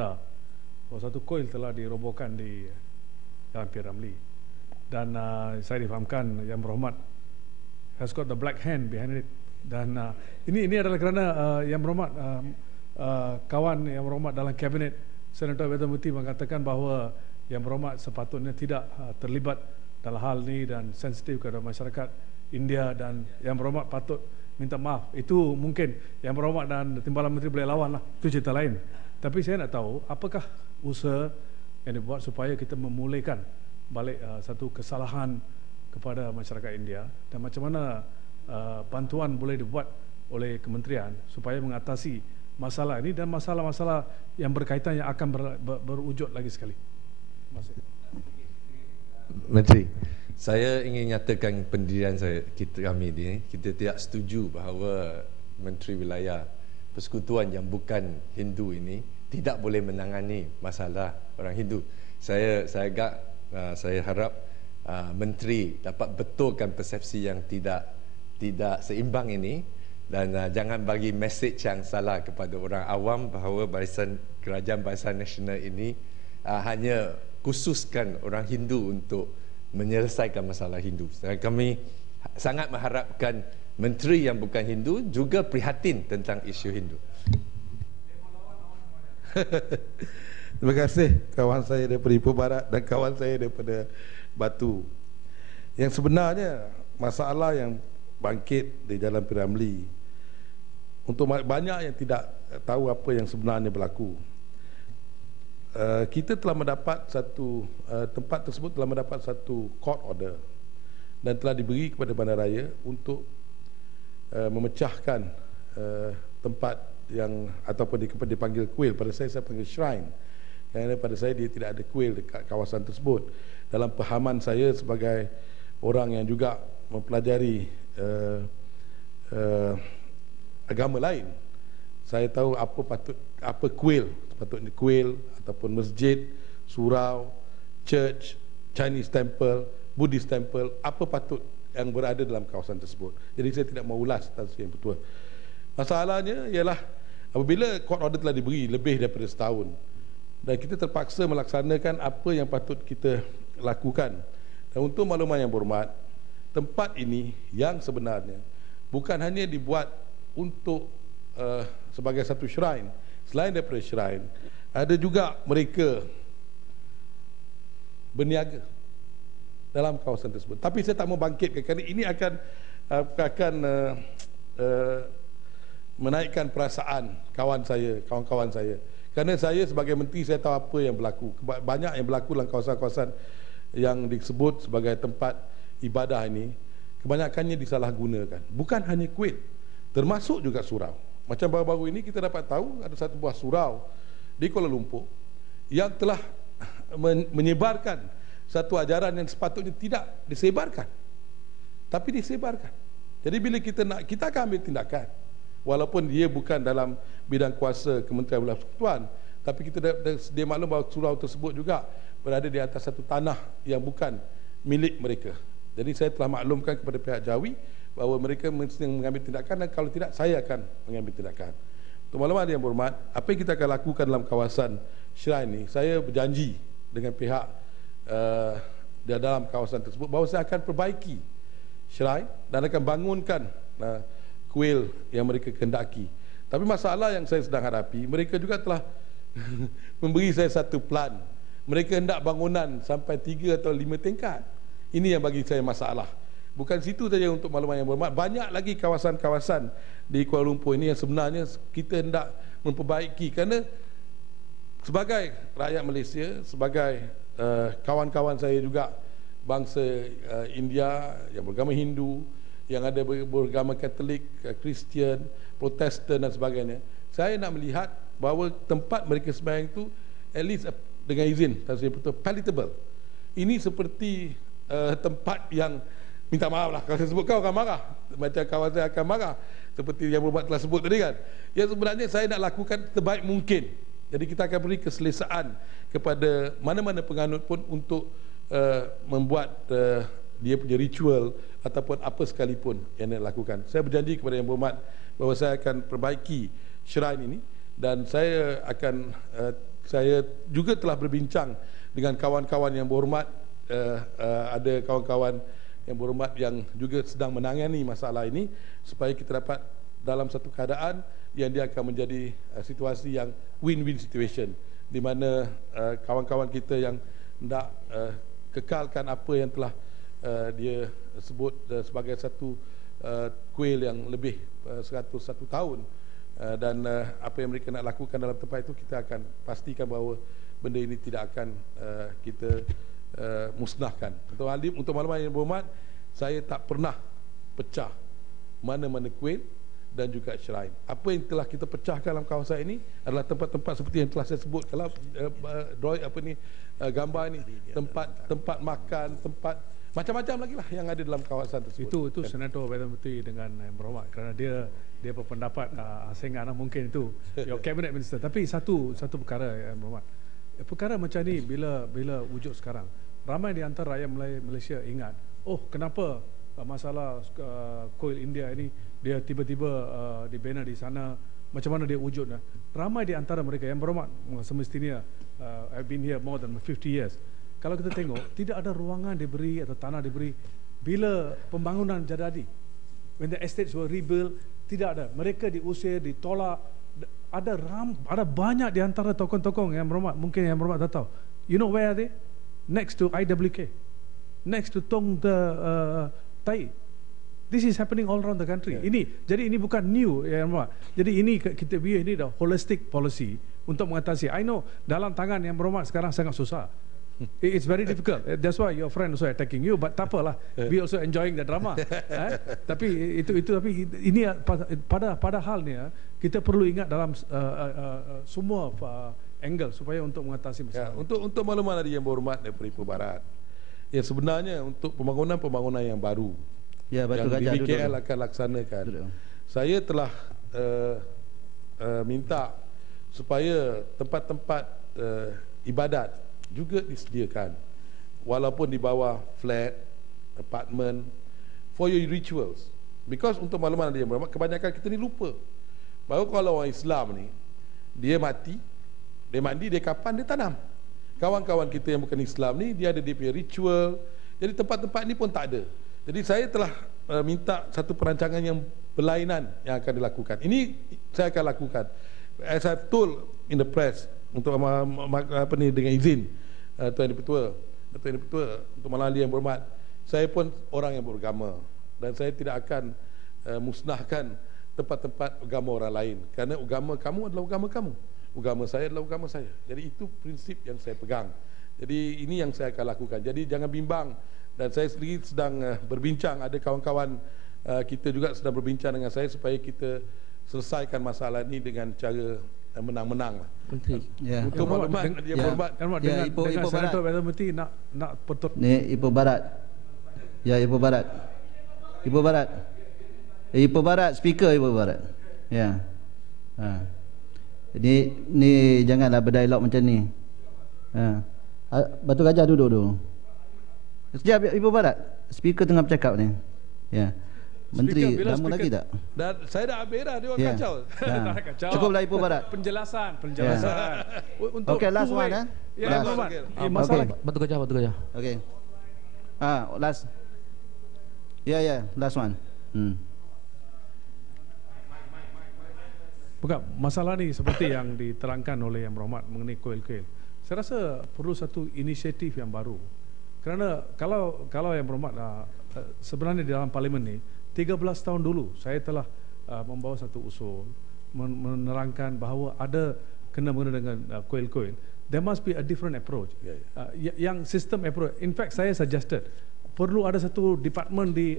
bahawa satu kuil telah dirobohkan di Jalan P. Ramlee, dan saya difahamkan Yang Berhormat has got the black hand behind it, dan ini adalah kerana Yang Berhormat kawan Yang Berhormat dalam kabinet Senator Vedamurti mengatakan bahawa Yang Berhormat sepatutnya tidak terlibat dalam hal ini dan sensitif kepada masyarakat India, dan Yang Berhormat patut minta maaf. Itu mungkin Yang Berhormat dan Timbalan Menteri boleh lawan lah, itu cerita lain. Tapi saya nak tahu apakah usaha yang dibuat supaya kita memulihkan balik satu kesalahan kepada masyarakat India, dan macam mana bantuan boleh dibuat oleh kementerian supaya mengatasi masalah ini dan masalah-masalah yang berkaitan yang akan berwujud lagi sekali. Terima kasih. Menteri, saya ingin nyatakan pendirian kami ini, kita tidak setuju bahawa Menteri Wilayah Persekutuan yang bukan Hindu ini tidak boleh menangani masalah orang Hindu. Saya harap Menteri dapat betulkan persepsi yang tidak seimbang ini, dan jangan bagi mesej yang salah kepada orang awam bahawa Kerajaan Barisan Nasional ini hanya khususkan orang Hindu untuk menyelesaikan masalah Hindu. Dan kami sangat mengharapkan Menteri yang bukan Hindu juga prihatin tentang isu Hindu. Terima kasih kawan saya daripada Ipoh Barat dan kawan saya daripada Batu. Yang sebenarnya masalah yang bangkit di Jalan P. Ramlee, untuk banyak yang tidak tahu apa yang sebenarnya berlaku, kita telah mendapat satu tempat tersebut telah mendapat satu court order dan telah diberi kepada bandaraya untuk memecahkan tempat yang ataupun dipanggil kuil. Pada saya panggil shrine, kerana pada saya dia tidak ada kuil dekat kawasan tersebut. Dalam pahaman saya sebagai orang yang juga mempelajari agama lain, saya tahu apa kuil, sepatutnya kuil ataupun masjid, surau, church, Chinese temple, Buddhist temple, apa patut yang berada dalam kawasan tersebut. Jadi saya tidak mau ulas tentang yang betul. Masalahnya ialah apabila court order telah diberi lebih daripada setahun dan kita terpaksa melaksanakan apa yang patut kita lakukan. Dan untuk makluman Yang Berhormat, tempat ini yang sebenarnya bukan hanya dibuat untuk sebagai satu shrine. Selain daripada shrine, ada juga mereka berniaga dalam kawasan tersebut. Tapi saya tak mau bangkitkan kerana ini akan menaikkan perasaan kawan-kawan saya. Kerana saya sebagai menteri, saya tahu apa yang berlaku. Banyak yang berlaku dalam kawasan-kawasan yang disebut sebagai tempat ibadah ini, kebanyakannya disalahgunakan. Bukan hanya kuil, termasuk juga surau. Macam baru-baru ini kita dapat tahu ada satu buah surau di Kuala Lumpur yang telah menyebarkan satu ajaran yang sepatutnya tidak disebarkan, tapi disebarkan. Jadi bila kita akan ambil tindakan, walaupun dia bukan dalam bidang kuasa Kementerian Wilayah Persekutuan, tapi kita sedia maklum bahawa surau tersebut juga berada di atas satu tanah yang bukan milik mereka. Jadi saya telah maklumkan kepada pihak Jawi bahawa mereka mesti mengambil tindakan, dan kalau tidak, saya akan mengambil tindakan. Untuk maklumat Yang Berhormat, apa yang kita akan lakukan dalam kawasan shrine ini, saya berjanji dengan pihak di dalam kawasan tersebut bahawa saya akan perbaiki shrine dan akan bangunkan kuil yang mereka kehendaki. Tapi masalah yang saya sedang hadapi, mereka juga telah memberi saya satu plan. Mereka hendak bangunan sampai 3 atau 5 tingkat. Ini yang bagi saya masalah. Bukan situ saja untuk maklumat Yang Berhormat, banyak lagi kawasan-kawasan di Kuala Lumpur ini yang sebenarnya kita hendak memperbaiki. Kerana sebagai rakyat Malaysia, sebagai kawan-kawan saya juga bangsa India yang beragama Hindu, yang ada beragama Katolik, Kristian, Protestan dan sebagainya, saya nak melihat bahawa tempat mereka sembahyang itu at least dengan izin, saya betul palatable. Ini seperti tempat yang, minta maaf lah kalau saya sebut, kau akan marah, macam kawan saya akan marah, seperti Yang Berhormat telah sebut tadi kan. Yang sebenarnya saya nak lakukan terbaik mungkin. Jadi kita akan beri keselesaan kepada mana-mana penganut pun untuk membuat dia punya ritual ataupun apa sekalipun yang dia lakukan. Saya berjanji kepada Yang Berhormat bahawa saya akan perbaiki shrine ini, dan saya akan saya juga telah berbincang dengan kawan-kawan yang berhormat, ada kawan-kawan yang berhormat yang juga sedang menangani masalah ini, supaya kita dapat dalam satu keadaan yang dia akan menjadi situasi yang win-win situation, di mana kawan-kawan kita yang hendak kekalkan apa yang telah dia sebut sebagai satu kuil yang lebih 101 tahun, dan apa yang mereka nak lakukan dalam tempat itu, kita akan pastikan bahawa benda ini tidak akan kita musnahkan. Untuk makluman yang berhormat, saya tak pernah pecah mana-mana kuil dan juga shrine. Apa yang telah kita pecahkan dalam kawasan ini adalah tempat-tempat seperti yang telah saya sebut. Kalau gambar ini, tempat makan, tempat macam-macam lagi lah yang ada dalam kawasan tersebut. Itu Senator Perdana Menteri dengan Yang Berhormat, kerana dia berpendapat asingan mungkin itu your cabinet minister. Tapi satu perkara Yang Berhormat, perkara macam ni bila wujud sekarang, ramai di antara rakyat Malaysia ingat, oh kenapa masalah kuil India ini dia tiba-tiba dibina di sana, macam mana dia wujudnya. Ramai di antara mereka Yang Berhormat semestinya I've been here more than 50 years. Kalau kita tengok, tidak ada ruangan diberi atau tanah diberi bila pembangunan jadi. When the estates were rebuilt, tidak ada. Mereka diusir, ditolak. Ada banyak di antara tokoh-tokoh Yang Berhormat, mungkin Yang Berhormat tak tahu. You know where are they? Next to IWK, next to Tong Tai. This is happening all around the country. Jadi ini bukan new, Yang Berhormat. Jadi ini dah holistic policy untuk mengatasi. I know dalam tangan Yang Berhormat sekarang sangat susah. It's very difficult. That's why your friend also attacking you. But tak apalah, we also enjoying the drama. Tapi ini pada hal ni kita perlu ingat dalam semua angle supaya untuk mengatasi masalah. Untuk makluman dari Yang Berhormat daripada Ipoh Barat, ya sebenarnya untuk pembangunan yang baru yang di BKL akan laksanakan, saya telah minta supaya tempat-tempat ibadat juga disediakan, walaupun di bawah flat, apartment, for your rituals. Because untuk makluman dia Berhormat, kebanyakan kita ni lupa bahawa kalau orang Islam ni, dia mati, dia mandi, dia kapan, dia tanam. Kawan-kawan kita yang bukan Islam ni, dia ada dia punya ritual. Jadi tempat-tempat ni pun tak ada. Jadi saya telah minta satu perancangan yang berlainan yang akan dilakukan. Ini saya akan lakukan, as I told in the press, untuk dengan izin Tuan Dipertua, untuk malam Yang Berhormat, saya pun orang yang beragama dan saya tidak akan musnahkan tempat-tempat agama orang lain, kerana agama kamu adalah agama kamu, agama saya adalah agama saya. Jadi itu prinsip yang saya pegang. Jadi ini yang saya akan lakukan. Jadi jangan bimbang, dan saya sendiri sedang berbincang, ada kawan-kawan kita juga sedang berbincang dengan saya supaya kita selesaikan masalah ini dengan cara menang-menang lah. Ya. Untuk maklumat dia Berhormat, dengan Senator Perdana Menteri nak potong ni Ipoh Barat. Ya, Ipoh Barat. Ipoh Barat. Ipoh Barat, speaker Ipoh Barat. Ya. Ni janganlah berdialog macam ni. Batu Gajah duduk dulu. Sekejap Ipoh Barat, speaker tengah bercakap ni. Ya. Menteri, lama lagi tak? Dan saya dah habis dah, dia orang kacau. Cukuplah Ipoh Barat. Penjelasan. Untuk okay, last one Ya, masalah Batu Gajah. Okay. Last. Ya, last one. Bukan, masalah ni seperti yang diterangkan oleh Yang Berhormat mengenai kuil-kuil. Saya rasa perlu satu inisiatif yang baru. Kerana kalau Yang Berhormat sebenarnya di dalam parlimen ni 13 tahun dulu saya telah membawa satu usul menerangkan bahawa ada kena-mengena dengan kuil-kuil. There must be a different approach. Yang sistem approach. In fact, saya suggested perlu ada satu department di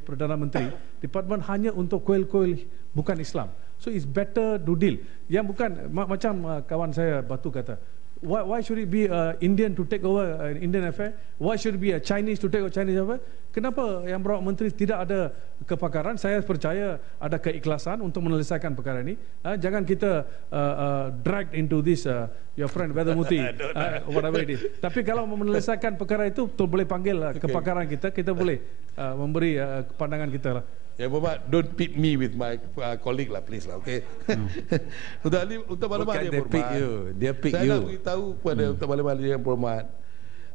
Perdana Menteri, department hanya untuk kuil-kuil bukan Islam. So it's better do deal. Yang bukan macam kawan saya Batu kata, why should it be Indian to take over Indian affair? Why should it be a Chinese to take over Chinese affair? Kenapa Yang Berhormat Menteri tidak ada kepakaran? Saya percaya ada keikhlasan untuk menyelesaikan perkara ini. Jangan kita drag into this your friend Perdana Menteri, whatever it is. Tapi kalau menyelesaikan perkara itu, betul boleh panggil kepakaran kita boleh memberi pandangan kita lah. Yang berhormat, don't pit me with my colleague lah, please lah, okay? Untuk maklumat Bukan yang dia pick berhormat, you, dia pick saya you. nak beritahu kepada untuk maklumat yang berhormat,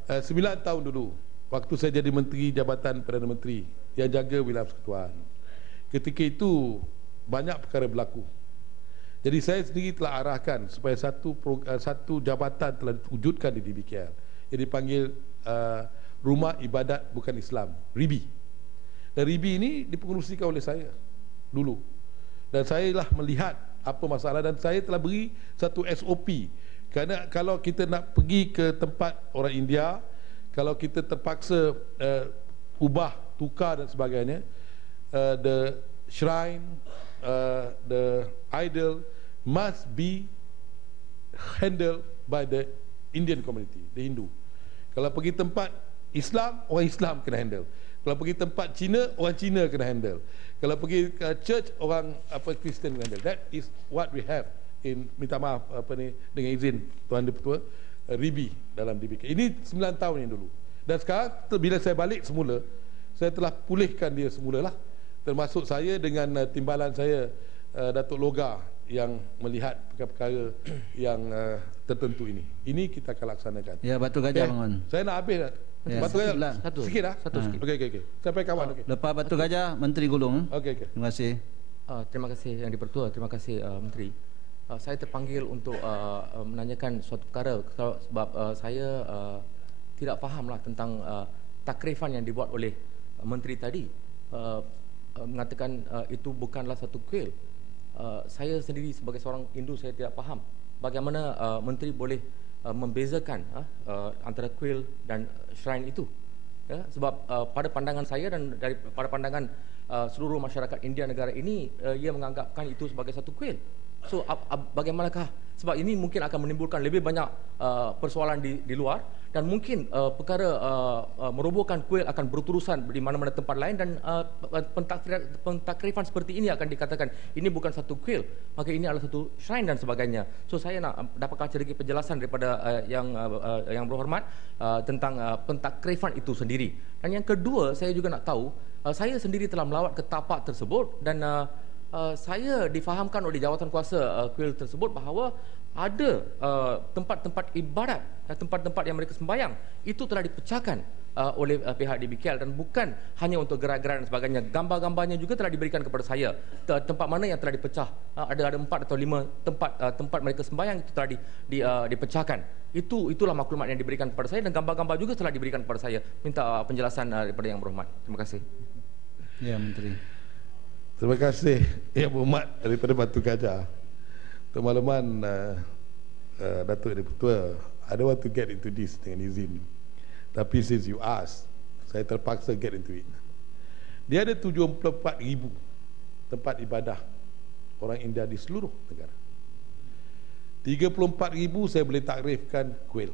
9 tahun dulu, waktu saya jadi Menteri Jabatan Perdana Menteri yang jaga wilayah persekutuan, ketika itu banyak perkara berlaku. Jadi saya sendiri telah arahkan supaya satu jabatan telah diwujudkan di DBKL yang dipanggil Rumah Ibadat Bukan Islam, RIBI. Dan RIBI ini dipengerusikan oleh saya dulu. Dan saya lah melihat apa masalah dan saya telah beri satu SOP. Kerana kalau kita nak pergi ke tempat orang India, kalau kita terpaksa ubah, tukar dan sebagainya, the shrine, the idol must be handled by the Indian community, the Hindu. Kalau pergi tempat Islam, orang Islam kena handle. Kalau pergi tempat Cina, orang Cina kena handle. Kalau pergi ke church, orang Kristen kena handle. That is what we have in, minta maaf dengan izin Tuan Dipertua, RIBI dalam DBK. Ini 9 tahun yang dulu. Dan sekarang bila saya balik semula, saya telah pulihkan dia semula lah. Termasuk saya dengan timbalan saya, Datuk Loga, yang melihat perkara-perkara yang tertentu ini. Ini kita akan laksanakan. Ya, Batu Gajah bangun. Saya nak habis dah. Ya. Batu Gajah Satu. sikit dah. Satu sikit. Okey. Sampai kawan. Okey. Lepas Batu Gajah, Menteri Gulung. Okey. Terima kasih. Terima kasih Yang Dipertua, terima kasih Menteri. Saya terpanggil untuk menanyakan suatu perkara sebab saya tidak fahamlah tentang takrifan yang dibuat oleh Menteri tadi, mengatakan itu bukanlah satu kuil. Saya sendiri sebagai seorang Hindu, saya tidak faham bagaimana Menteri boleh membezakan antara kuil dan shrine itu. Ya, sebab pada pandangan saya dan pada pandangan seluruh masyarakat India negara ini, ia menganggapkan itu sebagai satu kuil. So bagaimanakah, sebab ini mungkin akan menimbulkan lebih banyak persoalan di luar, dan mungkin perkara merobohkan kuil akan berterusan di mana-mana tempat lain, dan pentakrifan seperti ini akan dikatakan ini bukan satu kuil, maka ini adalah satu shrine dan sebagainya. So saya nak dapatkan sedikit penjelasan daripada yang berhormat tentang pentakrifan itu sendiri. Dan yang kedua, saya juga nak tahu, saya sendiri telah melawat ke tapak tersebut, dan saya difahamkan oleh jawatankuasa kuil tersebut bahawa ada tempat-tempat ibadat, tempat-tempat yang mereka sembahyang itu telah dipecahkan oleh pihak DBKL, dan bukan hanya untuk gerai-gerai dan sebagainya. Gambar-gambarnya juga telah diberikan kepada saya. Tempat mana yang telah dipecah, ada 4 atau 5 tempat mereka sembahyang itu telah dipecahkan. Itulah maklumat yang diberikan kepada saya, dan gambar-gambar juga telah diberikan kepada saya. Minta penjelasan daripada Yang Berhormat. Terima kasih. Ya, Menteri. Terima kasih Yang Berhormat daripada Batu Gajah. Untuk makluman Datuk Dipertua, I don't want to get into this dengan izin, tapi since you ask, saya terpaksa get into it. Dia ada 74,000 tempat ibadah orang India di seluruh negara. 34,000 saya boleh takrifkan kuil.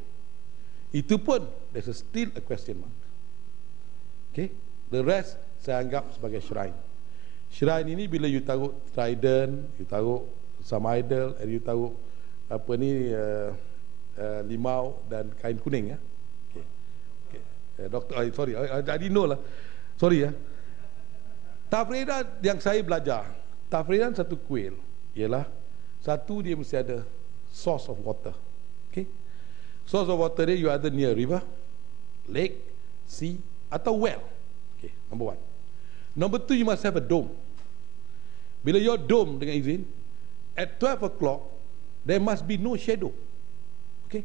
Itu pun there's still a question mark. Okay, the rest saya anggap sebagai shrine. Shrine ini bila you taruh trident, you taruh some idol, and you taruh limau dan kain kuning, ya. Okay. Doktor, sorry, I didn't know lah. Sorry ya. Tafridan yang saya belajar, tafridan satu kuil ialah satu, dia mesti ada source of water. Okay. Source of water dia you either near river, lake, sea atau well. Okay, number 1. Number 2, you must have a dome. Bila your dome dengan izin, at 12 o'clock, there must be no shadow. Okay?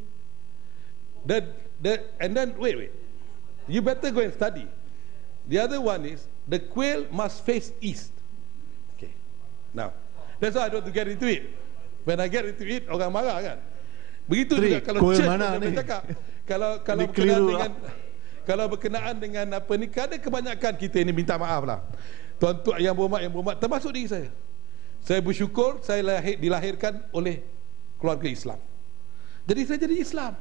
And then, wait. You better go and study. The other one is, the quail must face east. Okay. Now, that's why I don't want to get into it. When I get into it, orang marah kan? Begitu juga kalau church mana ni? Cakap, kalau berkenaan dengan apa ni, kadang kebanyakan kita ini minta maaf lah, tuan-tuan yang berhormat, termasuk diri saya. Saya bersyukur saya dilahirkan oleh keluarga Islam. Jadi saya jadi Islam.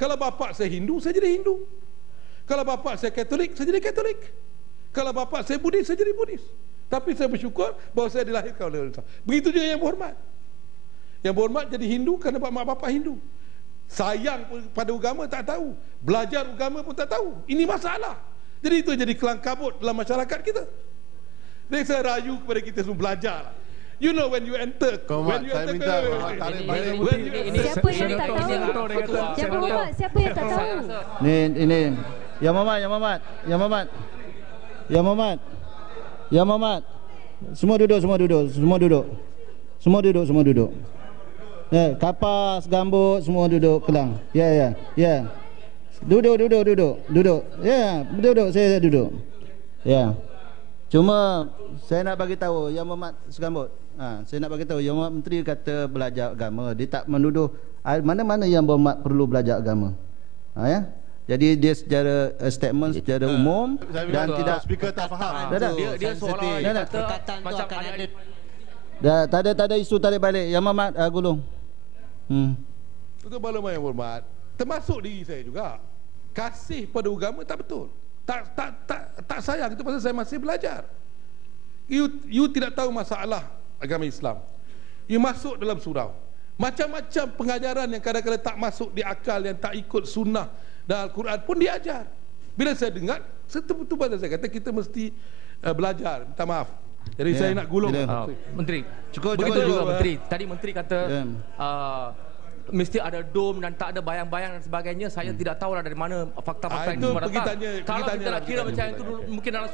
Kalau bapa saya Hindu, saya jadi Hindu. Kalau bapa saya Katolik, saya jadi Katolik. Kalau bapa saya Buddhis, saya jadi Buddhis. Tapi saya bersyukur bahawa saya dilahirkan oleh Islam. Begitu juga yang berhormat. Yang berhormat jadi Hindu kerana mak bapak Hindu. Sayang pada agama tak tahu, belajar agama pun tak tahu. Ini masalah. Jadi itu jadi kelang kabut dalam masyarakat kita. Jadi saya rayu kepada kita semua belajar lah. You know when you enter, Komat, saya minta Komat tarik balik. Siapa yang tak tahu? Yang Muhammad, siapa yang tak tahu? Ini Yang Muhammad, Yang Muhammad, Yang Muhammad, Yang Muhammad, Yang Muhammad. Semua duduk, semua duduk, semua duduk, semua duduk, semua duduk. Kapas, gambut, semua duduk kelang. Ya. Duduk. Ya, duduk. Saya duduk. Ya. Cuma saya nak bagi tahu Yang Muhammad Segambut. Saya nak bagi tahu Yang Muhammad Menteri kata belajar agama. Dia tak menuduh mana-mana Yang Muhammad perlu belajar agama. Ya. Jadi dia secara statement secara umum dan tidak speaker tak faham. Dia seolah kata macam ada tak ada isu tarik balik. Yang Muhammad gulung. Tuan Parlimen yang hormat, termasuk diri saya juga. Kasih pada agama tak betul. Tak sayang, itu pasal saya masih belajar. You tidak tahu masalah agama Islam. You masuk dalam surau. Macam-macam pengajaran yang kadang-kadang tak masuk di akal, yang tak ikut sunnah dan Al-Quran pun diajar. Bila saya dengar, betul pasal saya kata kita mesti belajar. Minta maaf. Jadi saya nak gulung. Menteri. Cukup juga Menteri. Tadi Menteri kata mesti ada dom dan tak ada bayang-bayang dan sebagainya. Saya tidak tahulah dari mana fakta-fakta yang semua datang. Kalau kita nak kira macam itu dulu, mungkin dalam